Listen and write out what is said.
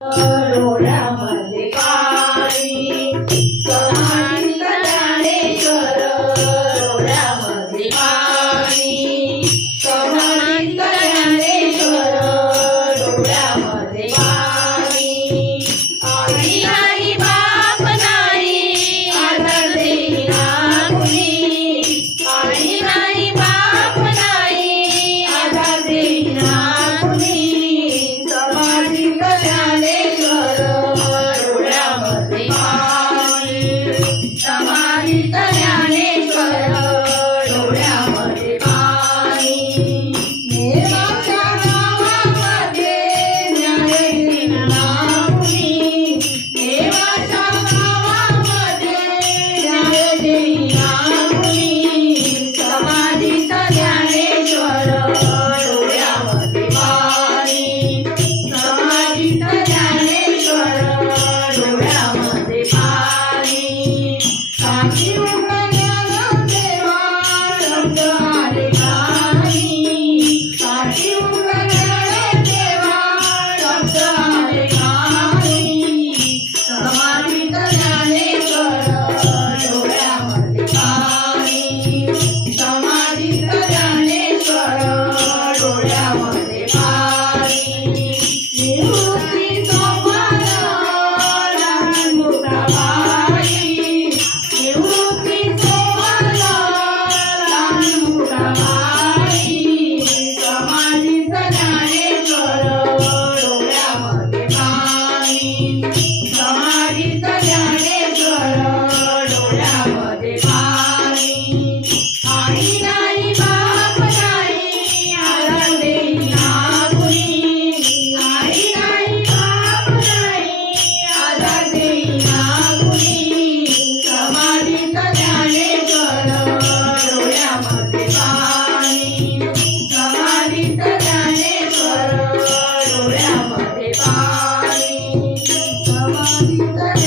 डोळ्यामध्ये पाणी समाधीत ज्ञानेश्वर डोळ्यामध्ये पाणी समाधीत ज्ञानेश्वर डोळ्यामध्ये पाणी आई नाही बाप नाही आदर देईना कुणी आई नाही बाप नाही आदर देईना कुणी समाधीत ज्ञानेश्वर डोळ्यामध्ये पाणी समाधीत ज्ञानेश्वर डोळ्यामध्ये पाणी देवाच्या नावामध्ये न्याय देईना कुणी देवाच्या नावामध्ये न्याय देईना कुणी समाधीत ज्ञानेश्वर डोळ्यामध्ये पाणी समाधीत ज्ञानेश्वर डोळ्यामध्ये पाणी साक्षी ज्ञान देवा शब्द आले नाही साक्षी ज्ञान देवा शब्द आले नाही समाधीत ज्ञानेश्वर डोळ्यामध्ये पाणी समाधीत ज्ञानेश्वर डोळ्यामध्ये पाणी निवृत्ती सोपान लहान मोठा बाई निवृत्ती सोपान लहान मोठा बाई समाधीत ज्ञानेश्वर डोळ्यामध्ये पाणी समाधीत ज्ञानेश्वर डोळ्यामध्ये पाणी आई नाही बाप नाही आदर देईना कुणी आई नाही बाप नाही आदर देईना कुणी समाधीत ज्ञानेश्वर डोळ्यामध्ये पाणी समाधीत ज्ञानेश्वर डोळ्यामध्ये पाणी समाधीत